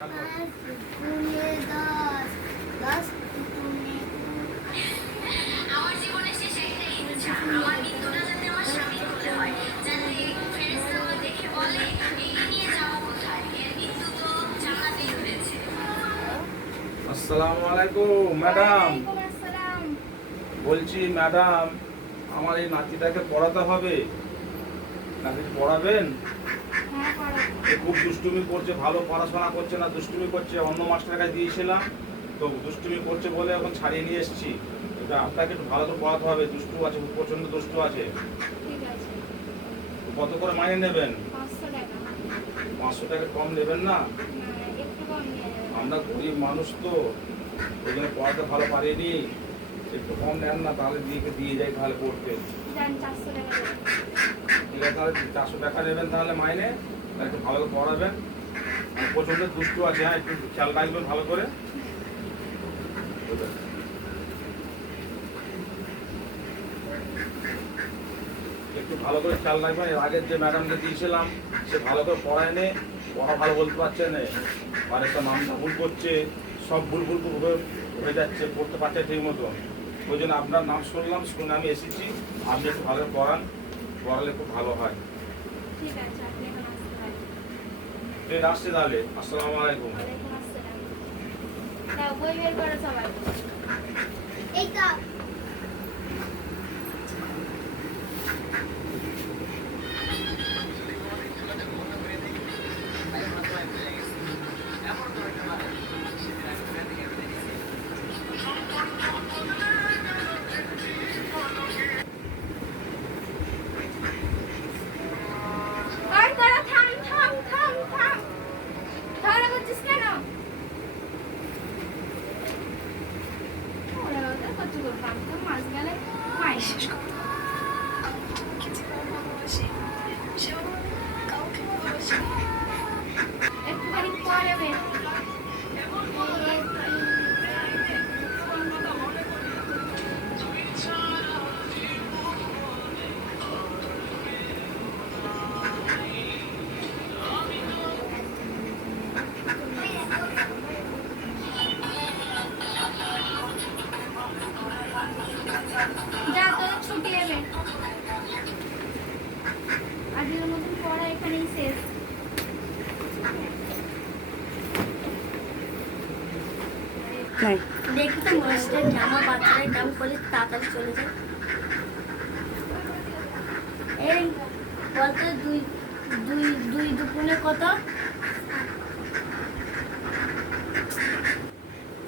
আসসালামু আলাইকুম ম্যাডাম। বলছি ম্যাডাম, আমার এই নাতিটাকে পড়াতে হবে। নাতিকে পড়াবেন? খুব দুষ্টুমি করছে, ভালো পড়াশোনা করছে না, দুষ্টুমি করছে। অন্য মাস্টারের কাছে দিয়েছিলাম তো দুষ্টুমি করছে বলে এখন ছাড়িয়ে নিয়ে এসেছি। এটা আপনাকে একটু ভালো করে পড়াতে হবে। দুষ্টু আছে, প্রচন্ড দুষ্টু আছে। কত করে মাইনে নেবেন? 500 টাকা কম নেবেন না? আমরা গরিব মানুষ তো, ওই জন্য পড়াতে ভালো পারিনি। একটু কম নেন না, তাহলে দিয়ে যাই তাহলে পড়তে। ঠিক আছে, তাহলে 400 টাকা নেবেন তাহলে মাইনে। একটু ভালো করে পড়াবেন। প্রচন্ড দুষ্টু আছে, হ্যাঁ একটু খেয়াল রাখবেন ভালো করে। একটু ভালো করে খেয়াল রাখবেন। এর আগের যে ম্যাডামকে দিয়েছিলাম সে ভালো করে পড়ায়নি, পড়া ভালো বলতে পারছে না, আর একটা নামটা ভুল করছে, সব ভুল হয়ে যাচ্ছে, পড়তে পারছে ঠিক মতো। ওই জন্য আপনার নাম শুনলাম, শুনে আমি এসেছি। আপনি একটু ভালো পড়ান, পড়ালে খুব ভালো হয়। ঠিক আসছে তাহলে। আসসালামু আলাইকুম। একটুখানি পরে যা তোর ছুটি হবে। আজকের মতন পড়া এখানেই শেষ। দেখি তো মাস্টার জামা বাচ্চাদের দাম করলে তাড়াতাড়ি চলে যায়। এই বলতে দুই দুই দুই দুপুরে কত?